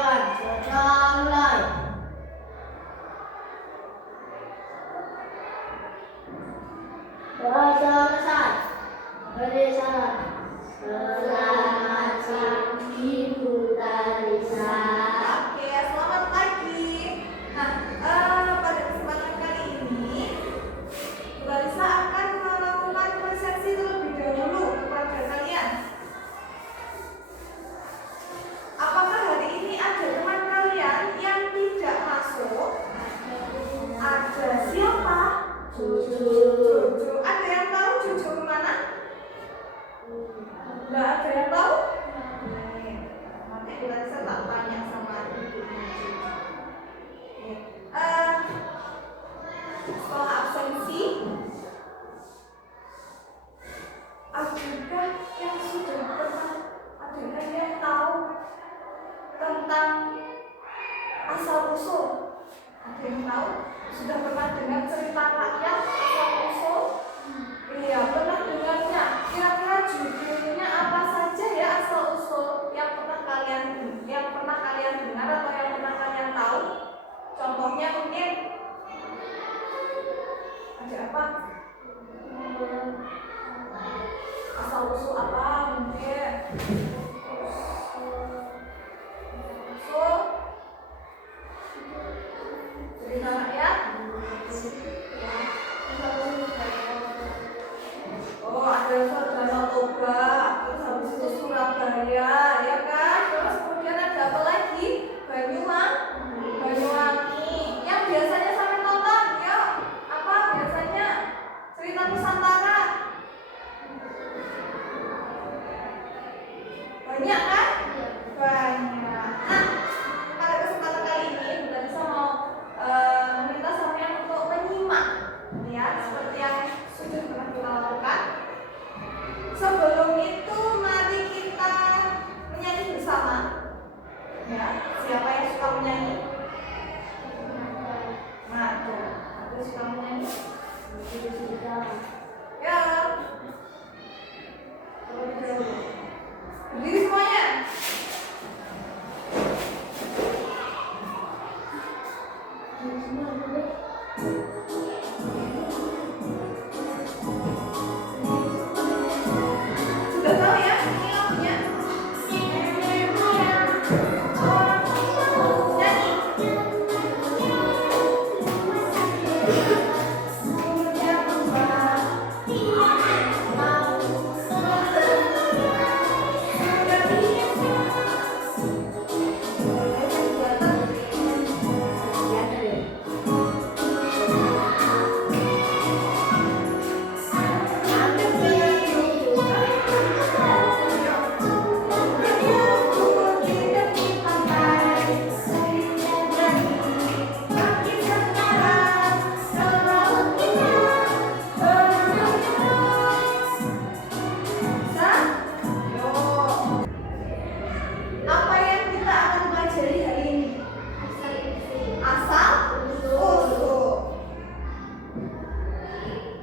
karyawan. Sudah mulai. Doa selesai. Beri salam. Selamat pagi Bu Talisa. Oke, selamat pagi. Nah, pada kesempatan kali ini Bu Talisa akan melakukan presentasi terlebih dahulu kepada kalian. Apakah hari ini ada teman kalian yang tidak masuk? Ada siapa? Jojo. Ada yang tahu Jojo kemana? Nggak ada yang tahu? Nanti Bu Talisa tak tanya sama ibunya Jojo. Setelah absensi, adakah yang sudah pernah, adakah yang tahu tentang asal usul? Ada yang tahu? Sudah pernah dengar cerita rakyat asal usul? Iya, pernah dengarnya. Kira-kira judulnya apa saja ya asal usul yang pernah kalian dengar atau yang pernah kalian tahu? Contohnya mungkin ada apa? Asal usul apa mungkin? Usul cerita rakyat. Oh, ada Danau Toba, terus habis itu Surabaya, ya kan? Terus kemudian ada apa lagi? Banyuwangi. Yang biasanya sampai nonton, ya apa biasanya? Cerita Nusantara. Banyak kan? Banyak. Nah, pada kesempatan kali ini Bu Talisa mau meminta sampean untuk menyimak, ya, seperti yang sudah pernah kita lakukan. Sebelum itu, mari kita menyanyi bersama. Ya, siapa yang suka menyanyi? Ada suka menyanyi? Ya. Berdiri semuanya. Sudah tahu ya ini lagunya? Nyanyi. Apa yang kita akan pelajari hari ini? Asal usul.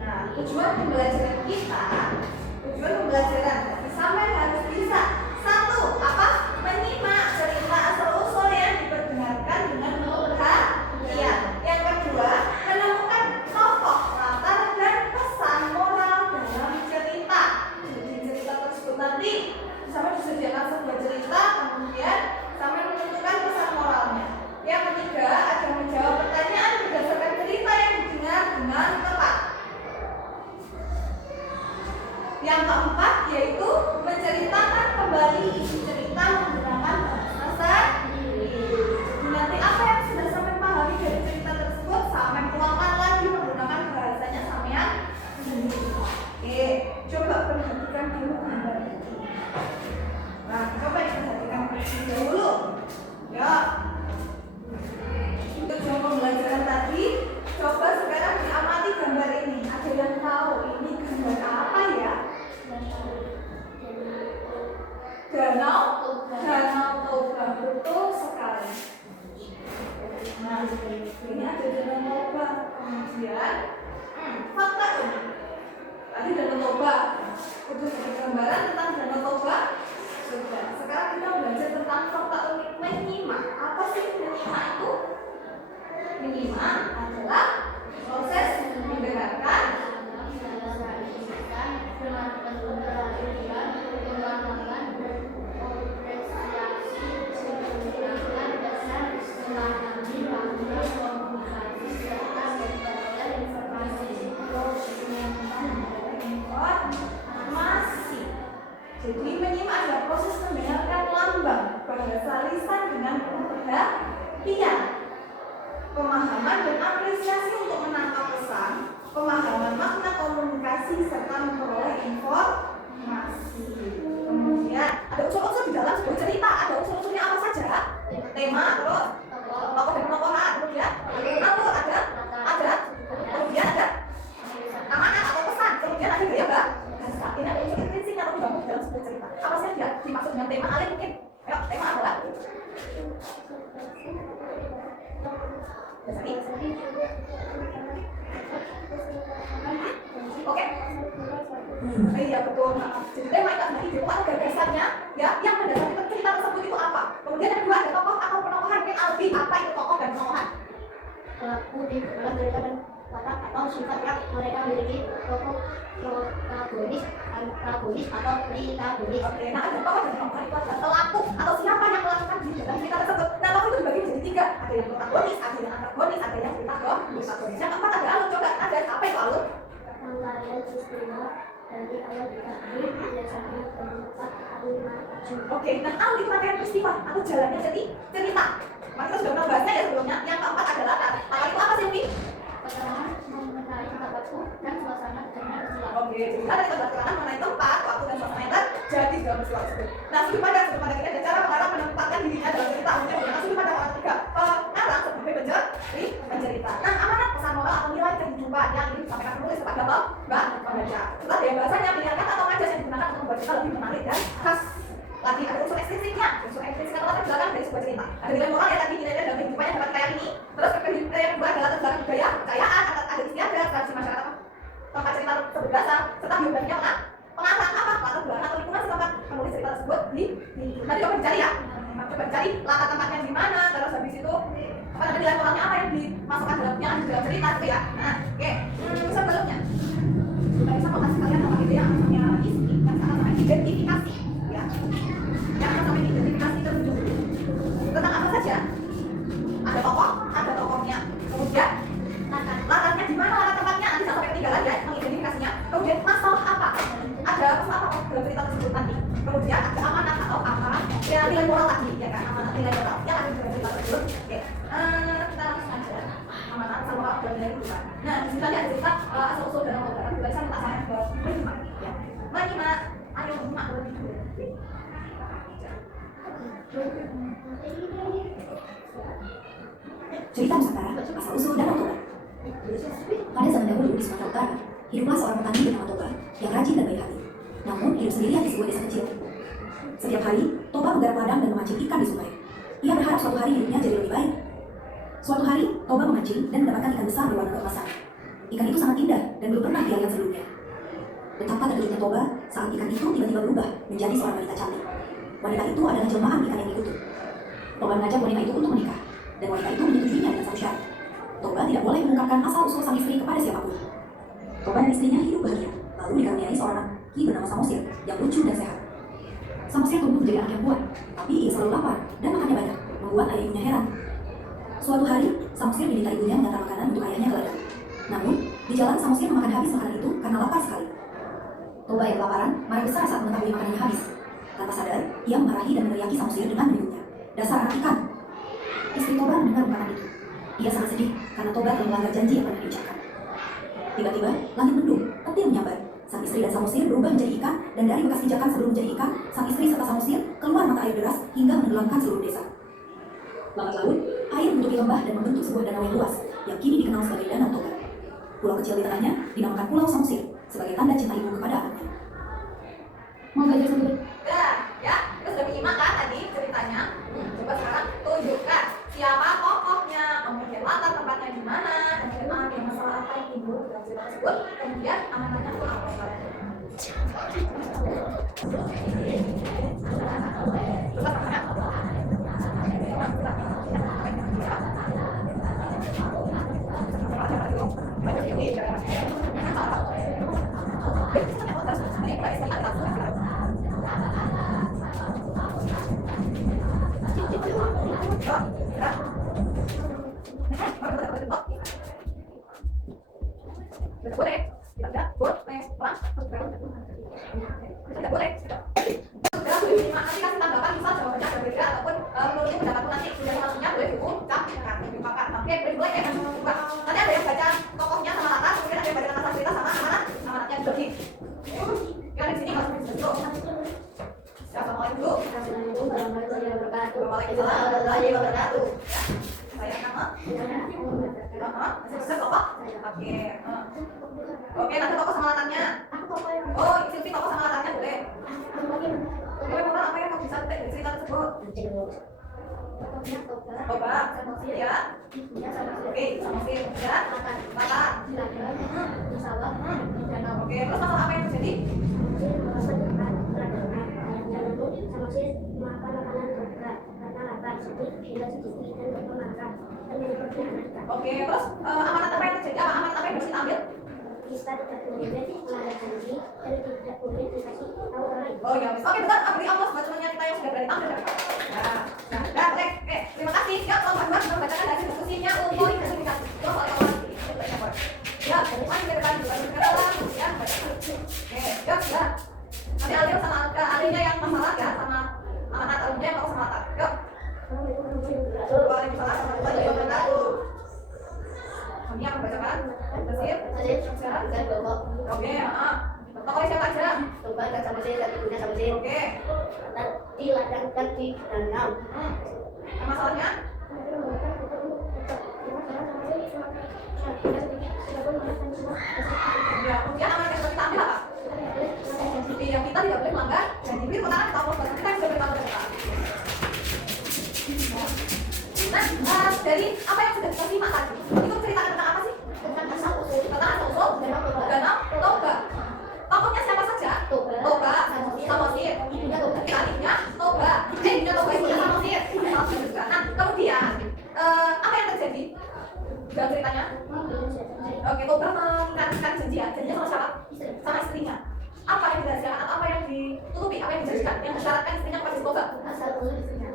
Nah, tujuan pembelajaran sampai harus bisa satu, apa? Menyimak cerita asal usul yang diperdengarkan dengan perhatian. Yang kedua, menemukan tokoh, latar dan pesan moral dalam cerita. Jadi cerita tersebut nanti sampai disediakan sebuah cerita, kemudian sampai menentukan pesan moralnya. Yang ketiga, ada menjawab pertanyaan berdasarkan cerita yang didengar dengan tepat. Yang keempat yaitu menceritakan kembali isi cerita menggunakan bahasa sendiri. Jadi nanti apa yang sudah sampai pahami dari cerita tersebut sampai tuangkan lagi menggunakan bahasanya sampean sendiri. Oke, coba perhatikan dulu gambar ini. Nah, coba diperhatikan terlebih dahulu. Ya. Tujuan pembelajaran tadi, coba sekarang diamati gambar ini. Ada yang tahu ini gambar apa ya? Danau Toba, betul sekali. Nah, ini ada Danau Toba. Kemudian, fakta ini. Tadi Danau Toba, udah ada gambaran tentang Danau Toba. Sudah. Sekarang kita belajar tentang fakta unik menyimak. Menyimak adalah proses mendengarkan. Informasi. Jadi menyimak adalah proses mendengarkan lambang bahasa lisan dengan penuh perhatian. Pemahaman dan apresiasi untuk menangkap pesan, pemahaman makna komunikasi serta memperoleh informasi. Kemudian ada unsur-unsur di dalam sebuah cerita. Ada unsur-unsurnya apa saja? Tema, terus tokoh dan tokohan, kemudian alur, ada, kemudian ada amanat atau pesan, kemudian ada gaya bahasa. Ini ada unsur intrinsik atau dibangun dalam sebuah cerita. Apa sih yang dimaksud dengan tema? Kalian mungkin, ayo, tema adalah oke. Iya betul. Jadi tema itu adalah ide atau gagasannya, ya, yang mendasari cerita tersebut itu apa. Kemudian yang kedua ada tokoh atau penokohan. Mungkin Albi, apa itu tokoh dan penokohan? Pelaku di dalam cerita dan watak atau sifat yang mereka miliki, tokoh protagonis atau pritagonis. Oke, nah ada tokoh dan penokohan itu adalah pelaku atau siapa yang melakukan di dalam cerita tersebut. Nah, tokoh itu dibagi menjadi tiga. Ada yang protagonis, ada yang antagonis, ada yang pritagonis. Yang keempat ada alur. Coba ada apa itu alur? Rangkaian peristiwa dari awal hingga akhir biasanya berempat lima tujuh. Oke, nah alur itu rangkaian peristiwa atau jalannya jadi cerita. Maka kita sudah pernah bahasnya ya sebelumnya. Yang keempat adalah latar. Latar itu apa sih, Wi? Keterangan mengenai tempat waktu dan suasana terjadinya peristiwa. Oke, jadi ada keterangan mengenai tempat, waktu dan suasana yang terjadi dalam peristiwa tersebut. Nah, sebelum pada kita ada cara pengarang menempatkan dirinya dalam cerita. Kemudian sebelum pada orang ketiga, pengarang sebagai pencerita. Nah, amanat pesan moral atau nilai kehidupan yang ingin disampaikan penulis kepada pembaca. Setelah dia bahasanya mendengarkan atau majas yang digunakan untuk membuat cerita lebih menarik dan khas. Lagi ada unsur ekstrinsiknya. Unsur ekstrinsik adalah latar belakang dari sebuah cerita. Ada nilai moral ya tadi, nilai dalam kehidupan yang dapat kayak ini. Terus yang kedua adalah latar belakang budaya, kepercayaan, ada istiadat, tradisi masyarakat tempat cerita tersebut berasal, serta biografinya pengarang apa latar belakang atau lingkungan setempat penulis cerita tersebut di. Nanti coba dicari ya. Coba cari latar tempatnya di mana, terus habis itu apa namanya nilai moralnya apa yang dimasukkan dalam dalam cerita itu ya. Nah, oke. Sebelumnya kita bisa kasih kalian apa gitu ya, namanya isi, yang sama sama identifikasi, ya. Yang sama identifikasi tertuju. Tentang apa saja? Ada tokoh, ada tokohnya. Kemudian latarnya di mana, latar tempatnya nanti sampai ketinggalan ya, mengidentifikasinya. Kemudian masalah apa? Ada masalah apa dalam cerita tersebut nanti. Kemudian ada amanat atau apa? Ya nilai moral tadi, ya kan? Amanat nilai moral yang ada di dalam cerita tersebut. Oke. Kita langsung aja. Amanat sama moral dan nilai kehidupan. Nah, di sini ada cerita asal-usul dalam gambaran. Bisa minta saya ke menyimak, ya. Menyimak, ayo menyimak lebih dulu. Cerita Nusantara, asal-usul Danau Toba. Pada zaman dahulu di Sumatera Utara, hiduplah seorang petani bernama Toba yang rajin dan baik hati. Namun, hidup sendirian di sebuah desa kecil. Setiap hari, Toba menggarap ladang dan memancing ikan di sungai. Ia berharap suatu hari hidupnya jadi lebih baik. Suatu hari, Toba memancing dan mendapatkan ikan besar berwarna keemasan. Ikan itu sangat indah dan belum pernah dia lihat sebelumnya. Betapa terkejutnya Toba saat ikan itu tiba-tiba berubah menjadi seorang wanita cantik. Wanita itu adalah jelmaan ikan yang dikutuk. Toba mengajak wanita itu untuk menikah, dan wanita itu menyetujuinya dengan satu syarat. Toba tidak boleh mengungkapkan asal-usul sang istri kepada siapapun. Toba dan istrinya hidup bahagia, lalu dikaruniai seorang laki bernama Samosir yang lucu dan sehat. Samosir tumbuh menjadi anak yang kuat, tapi ia selalu lapar dan makannya banyak, membuat ayah ibunya heran. Suatu hari, Samosir diminta ibunya mengantar makanan untuk ayahnya ke ladang. Namun, di jalan Samosir memakan habis makanan itu karena lapar sekali. Toba yang kelaparan marah besar saat mengetahui makanannya habis. Tanpa sadar, ia memarahi dan meneriaki Samosir dengan menyebutnya, "Dasar anak ikan!" Istri Toba mendengar ungkapan itu. Ia sangat sedih karena Toba telah melanggar janji yang pernah diucapkan. Tiba-tiba, langit mendung, petir menyambar. Sang istri dan Samosir berubah menjadi ikan, dan dari bekas pijakan sebelum menjadi ikan, sang istri serta Samosir keluar mata air deras hingga menenggelamkan seluruh desa. Lambat laun, air menutupi lembah dan membentuk sebuah danau yang luas, yang kini dikenal sebagai Danau Toba. Pulau kecil di tengahnya dinamakan Pulau Samosir sebagai tanda cinta ibu kepada anaknya. Mau belajar sendiri? Ya, kita sudah menyimak kan tadi ceritanya. Coba sekarang tunjukkan siapa tokohnya, kemudian latar tempatnya di mana, dan yang masalah apa yang timbul dalam cerita tersebut, kemudian amanatnya itu apa. Tidak boleh. Tidak boleh. Pelan. Tidak boleh. Segera boleh menyimak. Nanti kasih tanggapan misal jawabannya berbeda ataupun menurutnya pendapatku nanti sudah maksudnya boleh diucapkan. Oke, boleh ya. Nanti ada yang baca tokohnya sama latar, kemudian ada yang baca kata cerita sama amanatnya dibagi. Yang di sini harus dulu. Assalamualaikum. Waalaikumsalam warahmatullahi wabarakatuh. Saya nama. Bisa tokoh? Oke. Oke, nanti tokoh sama latarnya. Oh, Silvi tokoh sama latarnya boleh. Boleh bukan apa yang kamu bisa cerita tersebut? Toba, ya. Oke, sama sih, ya. Mata. Oke, terus masalah apa yang terjadi? Oke, terus amanat apa yang terjadi? Amanat apa yang harus kita ambil? Kita tidak boleh melanggar janji dan tidak boleh dikasih tahu orang lain. Oh ya, oke betul. Beri Allah buat temannya kita yang sudah berani tampil. Nah, oke, terima kasih. Siap, lomba dua sudah membacakan hasil diskusinya untuk identifikasi. Coba ya, mari ke depan juga ke dalam. Ya, oke, siap. Nanti Alil sama Alilnya yang masalah ya, sama amanat Alilnya yang sama latar. Yuk. Waalaikumsalam warahmatullahi wabarakatuh. Kami akan bacakan. Siap. Oke, tokohnya siapa aja? Coba dan sama saya dan ibunya sama saya. Oke. Di ladang dan di danau. Masalahnya? Ya, kemudian amanat yang kita ambil apa? Yang kita tidak boleh melanggar janji diri pertama kita harus kita yang sudah beritahu kita. Nah, dari apa yang sudah kita simak tadi, itu ceritakan tentang apa sih? Tentang asal usul. Tentang asal usul, danau, toba. Tokohnya siapa saja? Toba, Samosir. Ibunya Toba. Ibunya Toba. Ibunya Toba, ibunya Samosir. Nah, kemudian apa yang terjadi dalam ceritanya? Oke, Toba mengatakan janji ya. Janjinya sama siapa? Sama istrinya. Apa yang dirahasiakan atau apa yang ditutupi? Apa yang dijelaskan? Yang disyaratkan istrinya kepada si Toba? Asal usul istrinya.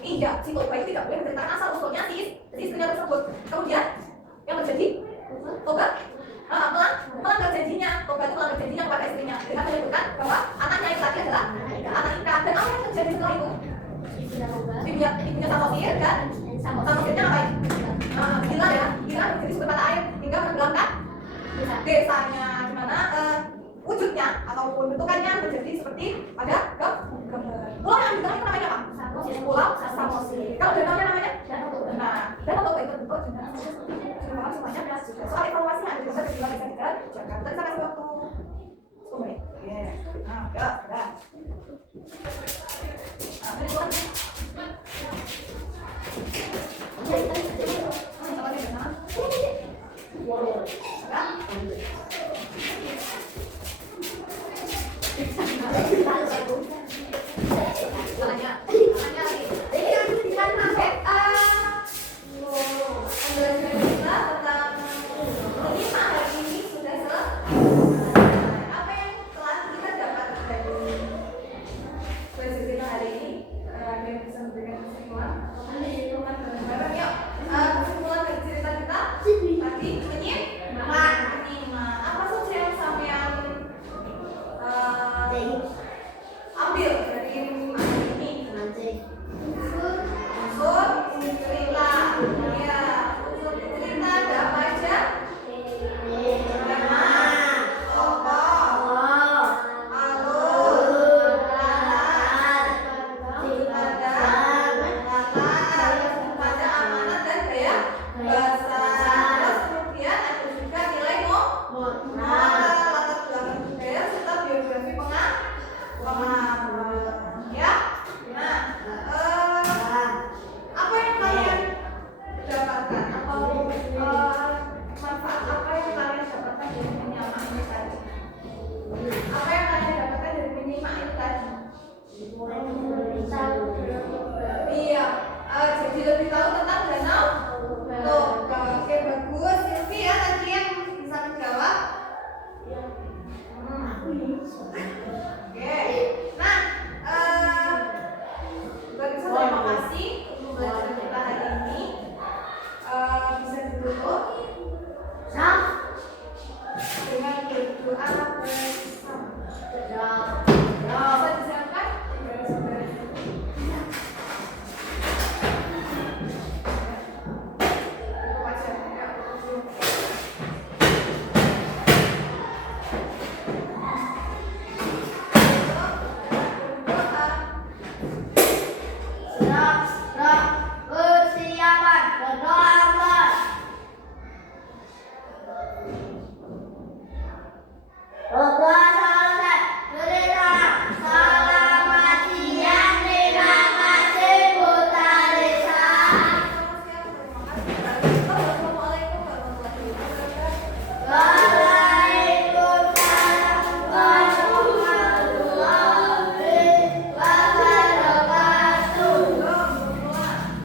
Iya, si Toba itu tidak boleh menceritakan asal usulnya si istrinya tersebut. Kemudian yang terjadi, Toba melanggar janjinya. Toba itu melanggar janjinya kepada istrinya dengan menyebutkan bahwa anaknya yang tadi adalah anak Ika. Dan apa yang terjadi setelah itu? Ibunya Samosir kan? Samosirnya ngapain? Gila ya, gila menjadi sumber mata air hingga menenggelamkan desanya, dimana wujudnya ataupun bentukannya menjadi seperti pada gambar. Pulau yang di tengah itu namanya apa? Pulau Samosir. Kalau danaunya namanya? Nah, danau Toba itu bentuk dengan semuanya soal evaluasi ada juga di luar Jakarta. Terima kasih waktu 10 menit. Nah, ya.